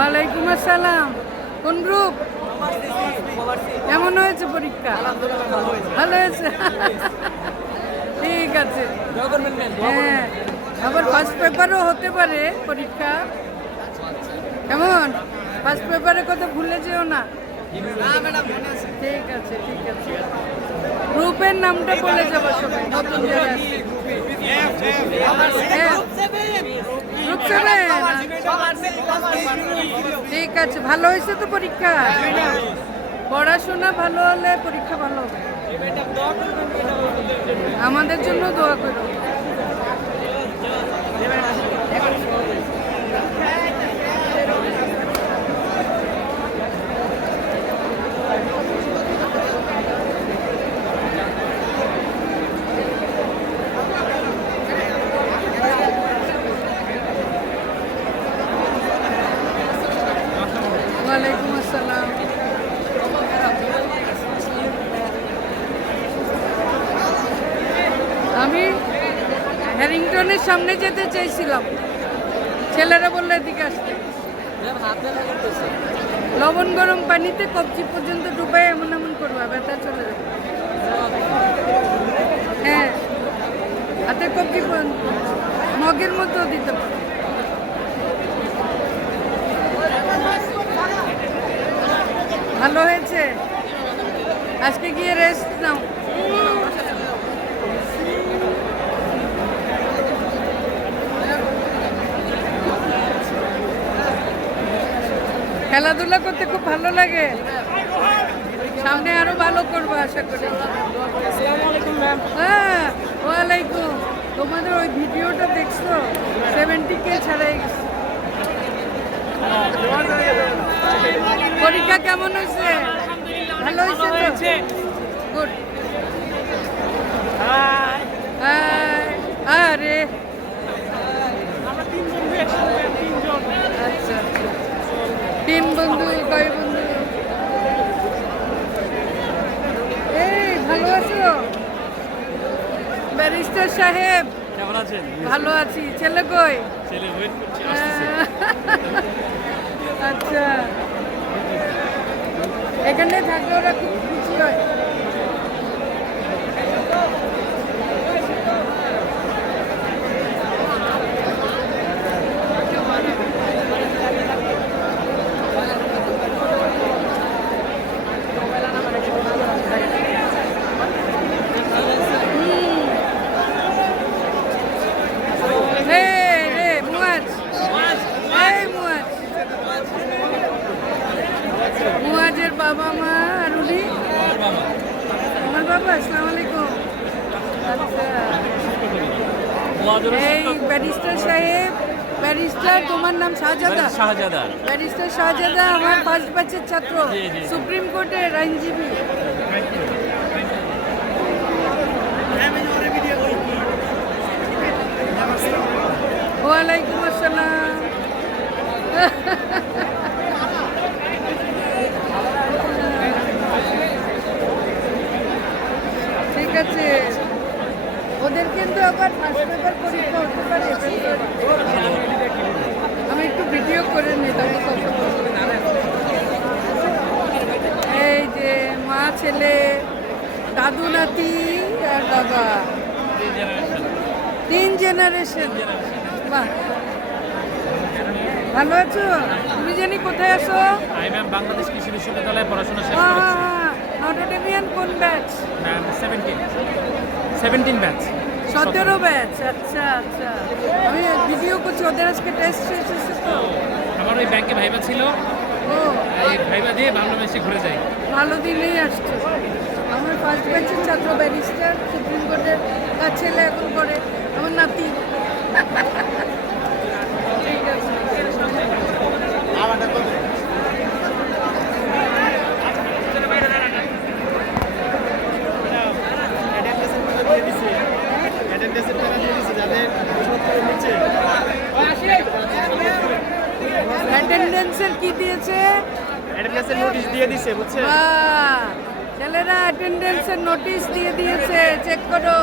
ওয়ালাইকুম আসসালাম। কোন গ্রুপ? কেমন হয়েছে পরীক্ষা? ভালো হয়েছে? ঠিক আছে। হ্যাঁ আবার ফার্স্ট পেপারও হতে পারে পরীক্ষা। কেমন? ফার্স্ট পেপারে কথা ভুলে যেও না। ঠিক আছে ঠিক আছে। গ্রুপের নামটা বলে যাব সবাই। Group seven. ঠিক আছে, ভালো হয়েছে তো পরীক্ষা? পড়াশোনা ভালো হলে পরীক্ষা ভালো হবে। আমাদের জন্য দোয়া করো। ওয়ালাইকুম আসসালাম। আমি হ্যারিংটনের সামনে যেতে চাইছিলাম। ছেলেরা বললে এদিকে আসতে। লবণ গরম পানিতে কবজি পর্যন্ত ডুবাই এমন এমন করবা, ব্যথা চলে যাবে। হ্যাঁ হাতে কবজি মগের মতো দিতে পারো। ভালো হয়েছে? আজকে গিয়ে রেস্ট নাও। খেলাধুলা করতে খুব ভালো লাগে। সামনে আরও ভালো করব আশা করি। হ্যাঁ ওয়ালাইকুম। তোমাদের ওই ভিডিওটা দেখছ? সেভেন্টি কে ছাড়াই গেছে। পরীক্ষা কেমন হয়েছে? ভালো হয়েছে গুড আরে। আচ্ছা আচ্ছা। তিন বন্ধু কয় বন্ধু? এই ভালো আছো? ব্যারিস্টার সাহেব কেমন আছেন? ভালো আছি। ছেলে কই? ছেলে ওয়েট করছি আচ্ছা। এখানে থাকলে ওরা খুব বাবা মা আর উনি আমার বাবা আসসালাম আলাইকুম। আচ্ছা। এই ব্যারিস্টার সাহেব ব্যারিস্টার তোমার নাম শাহজাদা? শাহজাদা। ব্যারিস্টার শাহজাদা আমার ফার্স্ট ব্যাচের ছাত্র। সুপ্রিম কোর্টের আইনজীবী ওয়ালাইকুম আসসালাম ঠিক আছে আবার ফার্স্ট পেপার পরীক্ষা হতে পারে আমি একটু ভিডিও করে নিই তবে এই যে মা ছেলে দাদু নাতি আর বাবা তিন জেনারেশন বাহ ভালো আছো তুমি জানি কোথায় আছো আই ম্যাম বাংলাদেশ কৃষি বিশ্ববিদ্যালয়ে পড়াশোনা শেষ হ্যাঁ করেছি হ্যাঁ নটোটেমিয়ান কোন batch ma'am seventeen seventeen batch সতেরো ব্যাচ আচ্ছা আচ্ছা। আমি ভিডিও করছি ওদের আজকে টেস্ট শেষ হয়েছে তো। আমার ওই ব্যাংকে ভাইবা ছিল। ও। এই ভাইবা দিয়ে বাংলাদেশে ঘুরে যাই ভালো দিনেই আসছে। আমার ফার্স্ট ব্যাচের ছাত্র ব্যারিস্টার সুপ্রিম কোর্টের ছেলে এখন করে। আমার নাতি। অ্যাটেন্ডেন্সের কি দিয়েছে? অ্যাটেন্ডেন্সের নোটিশ দিয়ে দিছে বুঝছেন? ছেলেরা অ্যাটেন্ডেন্সের নোটিশ দিয়ে দিয়েছে। চেক করো।